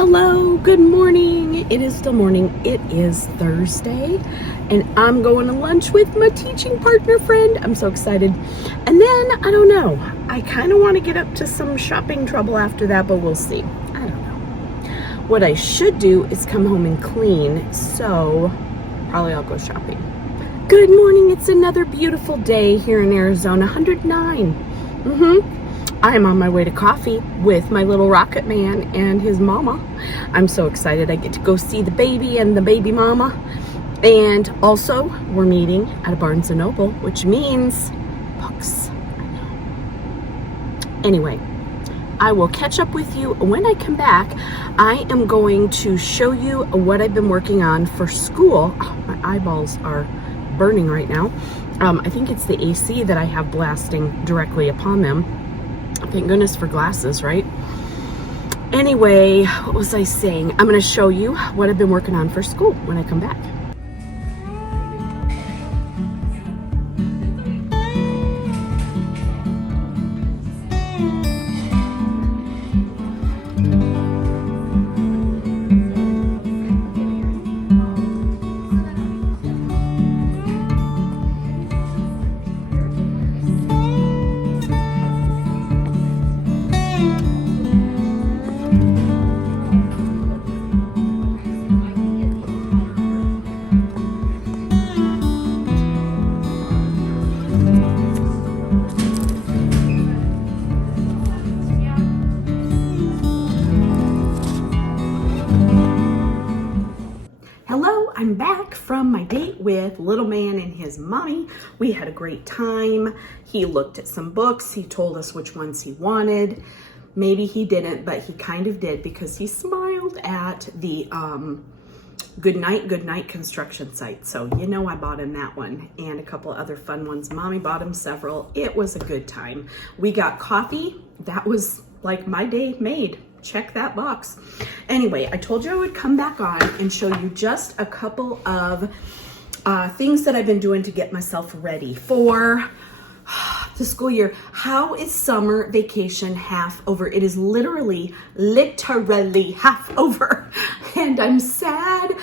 Hello, good morning. It is still morning. It is Thursday, and I'm going to lunch with my teaching partner friend. I'm so excited. And then, I don't know, I kind of want to get up to some shopping trouble after that, but we'll see. I don't know. What I should do is come home and clean, so probably I'll go shopping. Good morning. It's another beautiful day here in Arizona, 109. I am on my way to coffee with my little rocket man and his mama. I'm so excited. I get to go see the baby and the baby mama. And also, we're meeting at a Barnes & Noble, which means books. I know. Anyway, I will catch up with you when I come back. I am going to show you what I've been working on for school. Oh, my eyeballs are burning right now. I think it's the AC that I have blasting directly upon them. Thank goodness for glasses, right? Anyway, what was I saying? I'm going to show you what I've been working on for school when I come back. I'm back from my date with little man and his mommy. We had a great time. He looked at some books. He told us which ones he wanted. Maybe he didn't, but he kind of did because he smiled at the Good Night construction site. So, you know, I bought him that one and a couple other fun ones. Mommy bought him several. It was a good time. We got coffee. That was like my day made. Check that box. Anyway, I told you I would come back on and show you just a couple of things that I've been doing to get myself ready for the school year. How is summer vacation half over? It is literally half over. And I'm sad,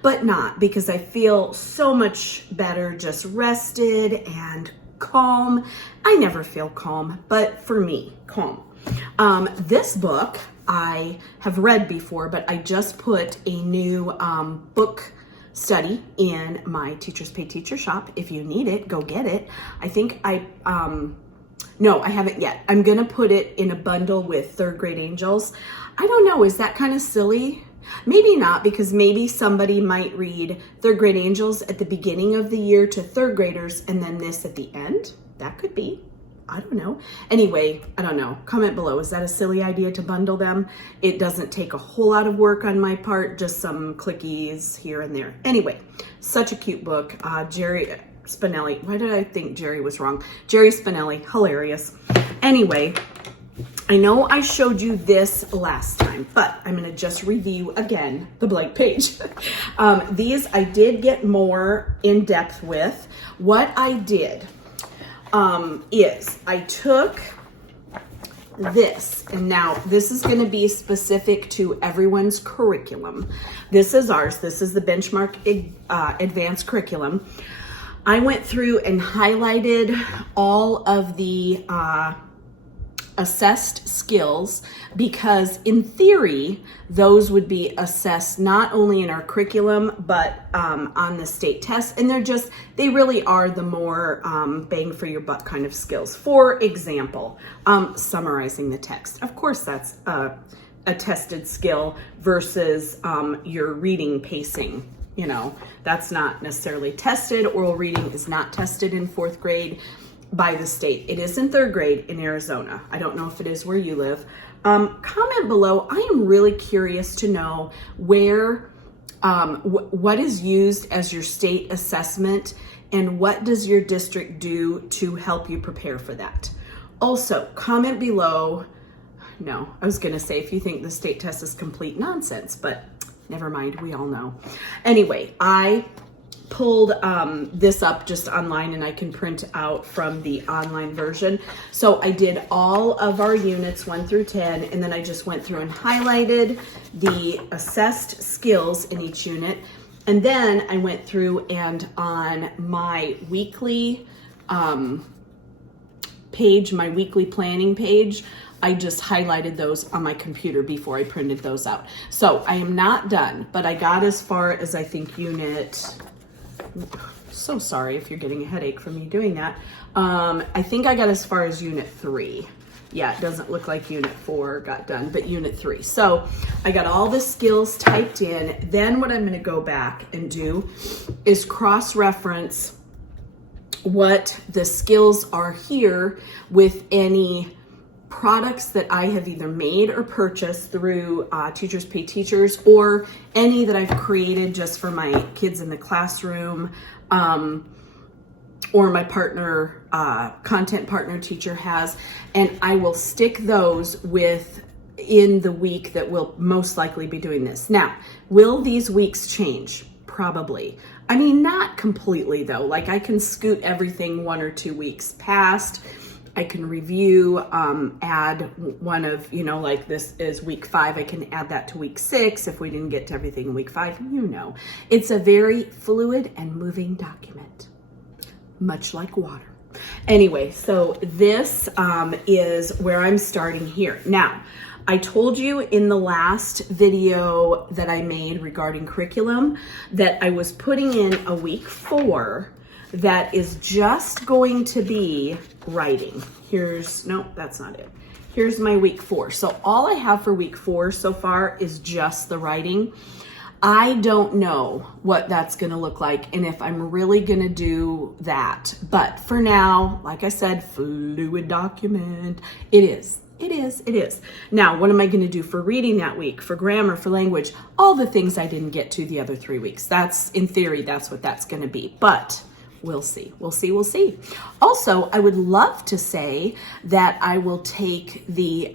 but not, because I feel so much better, just rested and calm. I never feel calm, but for me, calm. This book I have read before, but I just put a new book study in my Teachers Pay Teacher shop. If you need it, go get it. I think no, I haven't yet. I'm gonna put it in a bundle with Third Grade Angels. I don't know, is that kind of silly? Maybe not, because maybe somebody might read Third Grade Angels at the beginning of the year to third graders and then this at the end. That could be. I don't know. Anyway, I don't know. Comment below. Is that a silly idea to bundle them? It doesn't take a whole lot of work on my part, just some clickies here and there. Anyway, such a cute book. Jerry Spinelli. Why did I think Jerry was wrong? Jerry Spinelli. Hilarious. Anyway, I know I showed you this last time, but I'm going to just review again the blank page. These I did get more in depth with. What I did is I took this, and now this is going to be specific to everyone's curriculum. This is ours. This is the Benchmark Advanced Curriculum. I went through and highlighted all of the assessed skills, because in theory those would be assessed not only in our curriculum but on the state tests, and they really are the more bang for your buck kind of skills. For example, summarizing the text. Of course, that's a tested skill versus your reading pacing. You know, that's not necessarily tested. Oral reading is not tested in 4th grade by the state. It is in 3rd grade in Arizona. I don't know if it is where you live. Comment below. I am really curious to know where, what is used as your state assessment, and what does your district do to help you prepare for that? Also, comment below. No, I was gonna say if you think the state test is complete nonsense, but never mind, we all know. Anyway, I pulled this up just online, and I can print out from the online version. So I did all of our units 1 through 10, and then I just went through and highlighted the assessed skills in each unit. And then I went through and on my weekly page, my weekly planning page, I just highlighted those on my computer before I printed those out. So I am not done, but I got as far as I think unit, so sorry if you're getting a headache from me doing that. I think I got as far as unit 3. Yeah, it doesn't look like unit 4 got done, but unit 3. So I got all the skills typed in. Then what I'm gonna go back and do is cross-reference what the skills are here with any products that I have either made or purchased through Teachers Pay Teachers, or any that I've created just for my kids in the classroom, or my partner, content partner teacher has, and I will stick those in the week that we'll most likely be doing this. Now, will these weeks change? Probably. I mean, not completely though. Like, I can scoot everything 1 or 2 weeks past. I can review, add one of, like this is week 5. I can add that to week 6 if we didn't get to everything in week 5. It's a very fluid and moving document, much like water. Anyway, so this is where I'm starting here. Now, I told you in the last video that I made regarding curriculum that I was putting in a week 4 that is just going to be writing. No, that's not it. Here's my week 4. So all I have for week 4 so far is just the writing. I don't know what that's gonna look like and if I'm really gonna do that. But for now, like I said, fluid document. It is. Now, what am I gonna do for reading that week, for grammar, for language, all the things I didn't get to the other 3 weeks. That's, in theory, that's what that's gonna be. But we'll see. Also, I would love to say that I will take the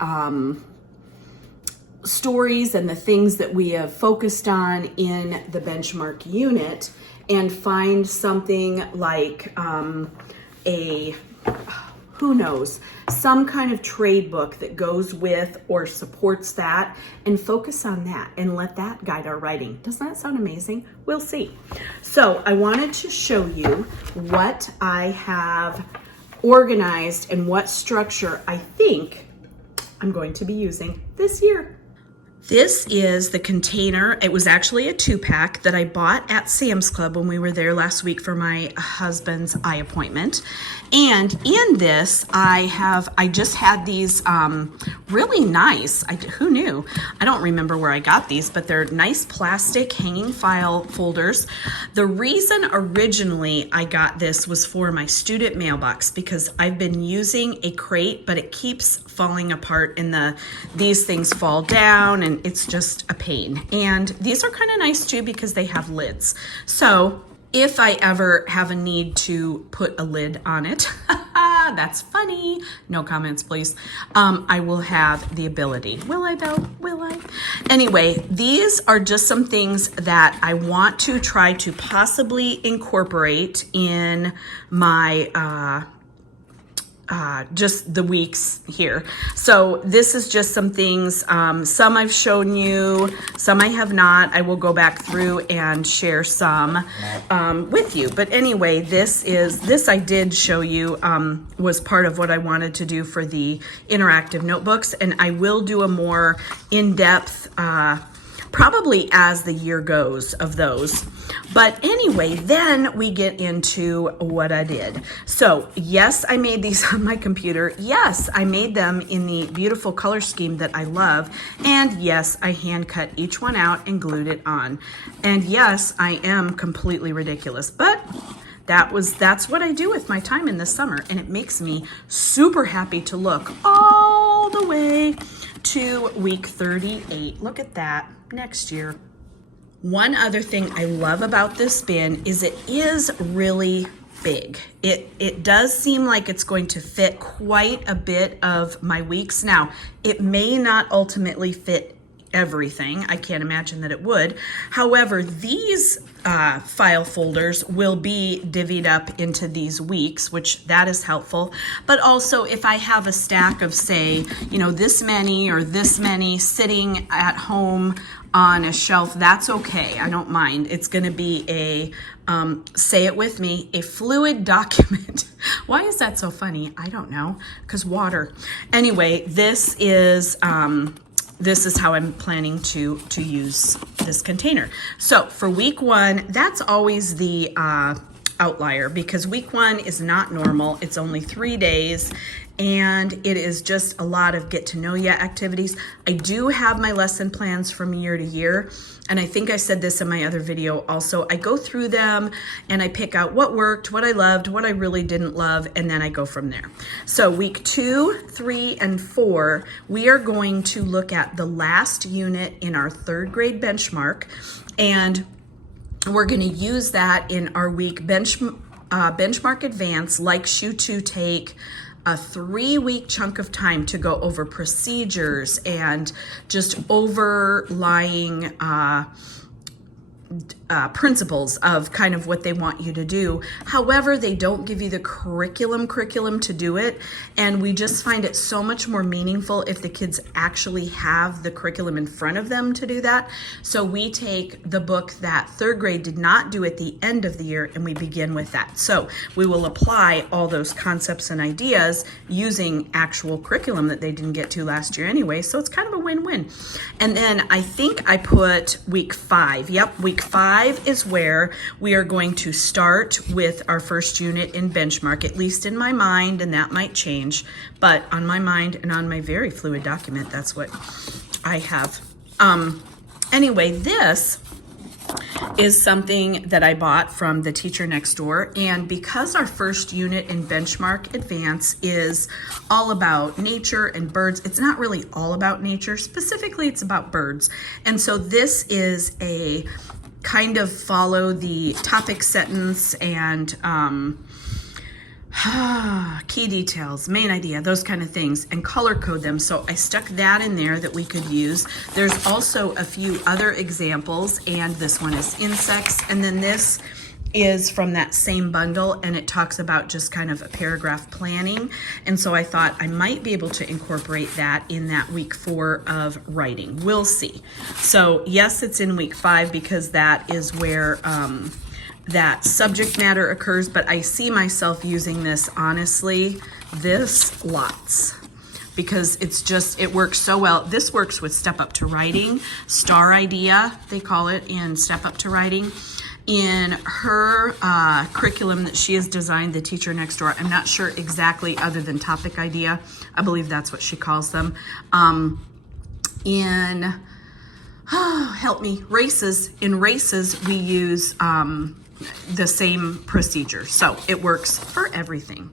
stories and the things that we have focused on in the benchmark unit and find something like who knows, some kind of trade book that goes with or supports that, and focus on that and let that guide our writing. Doesn't that sound amazing? We'll see. So I wanted to show you what I have organized and what structure I think I'm going to be using this year. This is the container. It was actually a 2-pack that I bought at Sam's Club when we were there last week for my husband's eye appointment. And in this, I just had these really nice, who knew? I don't remember where I got these, but they're nice plastic hanging file folders. The reason originally I got this was for my student mailbox, because I've been using a crate, but it keeps falling apart and these things fall down and it's just a pain. And these are kind of nice too because they have lids. So if I ever have a need to put a lid on it, that's funny, no comments please, I will have the ability. Will I though? Will I? Anyway, these are just some things that I want to try to possibly incorporate in my just the weeks here. So this is just some things, some I've shown you, some I have not. I will go back through and share some with you. But anyway, this I did show you, was part of what I wanted to do for the interactive notebooks, and I will do a more in-depth probably as the year goes of those. But anyway, then we get into what I did. So yes, I made these on my computer. Yes, I made them in the beautiful color scheme that I love. And yes, I hand cut each one out and glued it on. And yes, I am completely ridiculous, but that's what I do with my time in the summer, and it makes me super happy to look all the way to week 38. Look at that, next year. One other thing I love about this bin is it is really big. It does seem like it's going to fit quite a bit of my weeks. Now, it may not ultimately fit everything. I can't imagine that it would. However, these file folders will be divvied up into these weeks, which that is helpful. But also if I have a stack of, say, you know, this many or this many sitting at home on a shelf, that's okay. I don't mind. It's going to be a, say it with me, a fluid document. Why is that so funny? I don't know, because water. Anyway, this is how I'm planning to use this container. So for week 1, that's always the outlier, because week 1 is not normal. It's only 3 days, and it is just a lot of get to know you activities. I do have my lesson plans from year to year, and I think I said this in my other video also. I go through them and I pick out what worked, what I loved, what I really didn't love, and then I go from there. So week 2, 3, and 4, we are going to look at the last unit in our 3rd grade benchmark, and we're going to use that in our week benchmark advance, likes you to take a 3-week chunk of time to go over procedures and just overlying principles of kind of what they want you to do. However, they don't give you the curriculum to do it, and we just find it so much more meaningful if the kids actually have the curriculum in front of them to do that. So we take the book that 3rd grade did not do at the end of the year, and we begin with that. So we will apply all those concepts and ideas using actual curriculum that they didn't get to last year anyway, so it's kind of a win-win. And then I think I put week 5. Yep, week 5 is where we are going to start with our first unit in benchmark, at least in my mind, and that might change, but on my mind and on my very fluid document, that's what I have. Anyway, this is something that I bought from the teacher next door, and because our first unit in benchmark advance is all about nature and birds, it's not really all about nature. Specifically, it's about birds. And so this is a kind of follow the topic sentence and key details, main idea, those kind of things, and color code them. So I stuck that in there that we could use. There's also a few other examples, and this one is insects, and then this is from that same bundle, and it talks about just kind of a paragraph planning. And so I thought I might be able to incorporate that in that week 4 of writing. We'll see. So yes, it's in week 5 because that is where that subject matter occurs, but I see myself using this, honestly, this lots, because it's just, it works so well. This works with Step Up to Writing, Star Idea, they call it in Step Up to Writing. In her curriculum that she has designed, the teacher next door, I'm not sure exactly other than topic idea, I believe that's what she calls them. Help me, races. In races, we use the same procedure. So it works for everything.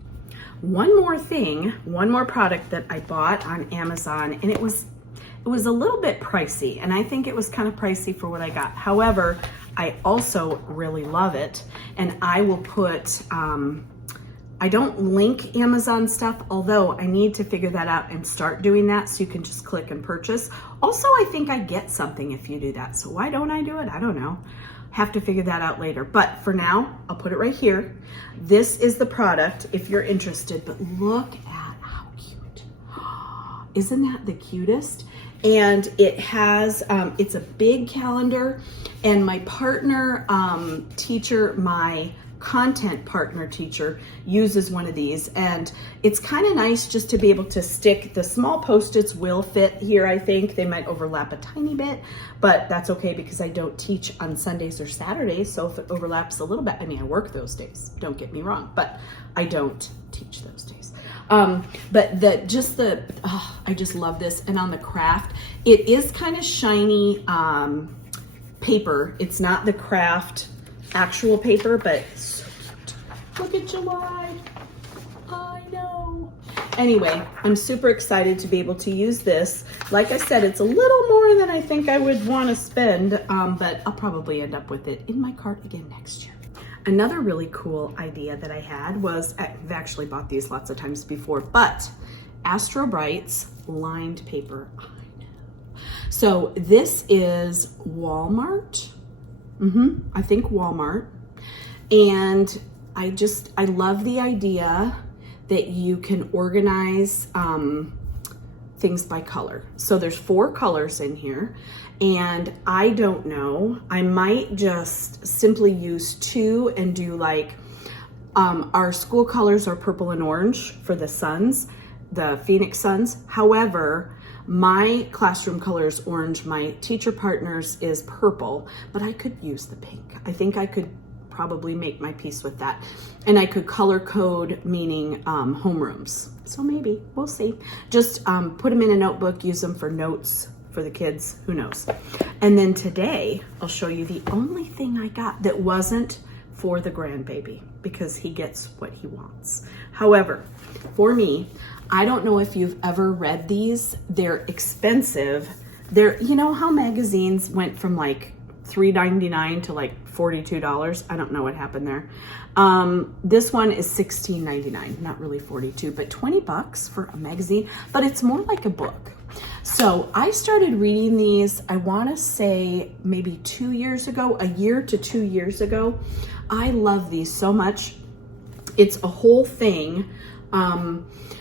One more thing, one more product that I bought on Amazon, and it was a little bit pricey, and I think it was kind of pricey for what I got. However, I also really love it, and I will put, I don't link Amazon stuff, although I need to figure that out and start doing that so you can just click and purchase. Also, I think I get something if you do that, so why don't I do it? I don't know. Have to figure that out later, but for now, I'll put it right here. This is the product if you're interested, but look at how cute. Isn't that the cutest? And it has, it's a big calendar, and my partner teacher, my content partner teacher, uses one of these, and it's kind of nice just to be able to stick. The small Post-its will fit here, I think. They might overlap a tiny bit, but that's okay because I don't teach on Sundays or Saturdays, so if it overlaps a little bit, I mean, I work those days, don't get me wrong, but I don't teach those days. But I just love this. And on the craft, it is kind of shiny paper. It's not the craft actual paper, but so cute. Look at July. I know. Anyway, I'm super excited to be able to use this. Like I said, it's a little more than I think I would want to spend, but I'll probably end up with it in my cart again next year. Another really cool idea that I had was, I've actually bought these lots of times before, but Astro Bright's lined paper. I know. So this is Walmart. I think Walmart. And I love the idea that you can organize things by color. So there's 4 colors in here, and I don't know, I might just simply use 2 and do like, our school colors are purple and orange for the Suns, the Phoenix Suns. However, my classroom color is orange, my teacher partners is purple, but I could use the pink. I think I could probably make my peace with that. And I could color code, meaning homerooms. So maybe, we'll see. Just put them in a notebook, use them for notes for the kids, who knows. And then today, I'll show you the only thing I got that wasn't for the grandbaby, because he gets what he wants. However, for me, I don't know if you've ever read these. They're expensive. They're, you know how magazines went from like $3.99 to like $42? I don't know what happened there. This one is $16.99, not really 42, but 20 bucks for a magazine, but it's more like a book. So I started reading these, I want to say maybe 2 years ago, a year to 2 years ago. I love these so much. It's a whole thing.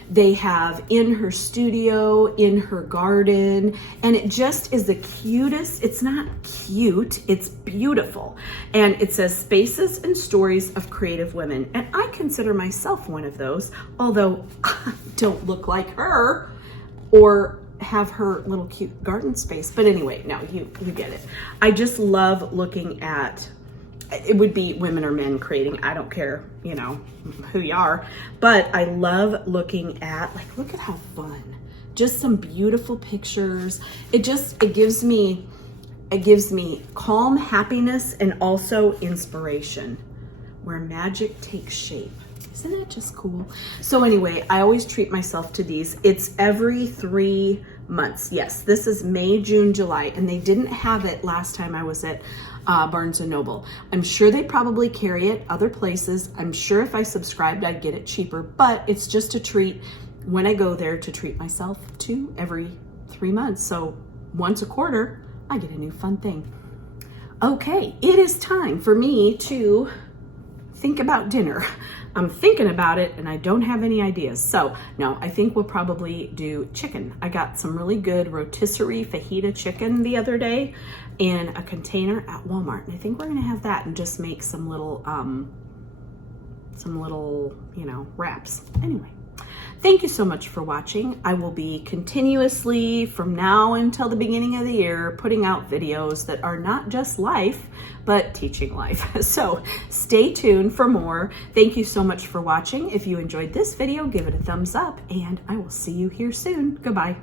They have in her studio, in her garden, and it just is the cutest. It's not cute, it's beautiful. And it says Spaces and Stories of Creative Women. And I consider myself one of those, although I don't look like her or have her little cute garden space. But anyway, no, you get it. I just love looking at, it would be women or men creating, I don't care, you know, who you are, but I love looking at, like, look at how fun, just some beautiful pictures. It gives me calm happiness and also inspiration, where magic takes shape. Isn't that just cool? So anyway, I always treat myself to these. It's every 3 months. Yes, this is May, June, July, and they didn't have it last time I was at Barnes & Noble. I'm sure they probably carry it other places. I'm sure if I subscribed, I'd get it cheaper, but it's just a treat when I go there to treat myself to every 3 months. So once a quarter, I get a new fun thing. Okay, it is time for me to think about dinner. I'm thinking about it and I don't have any ideas. So no, I think we'll probably do chicken. I got some really good rotisserie fajita chicken the other day in a container at Walmart. And I think we're gonna have that and just make some little, you know, wraps. Anyway, thank you so much for watching. I will be continuously from now until the beginning of the year putting out videos that are not just life, but teaching life. So stay tuned for more. Thank you so much for watching. If you enjoyed this video, give it a thumbs up and I will see you here soon. Goodbye.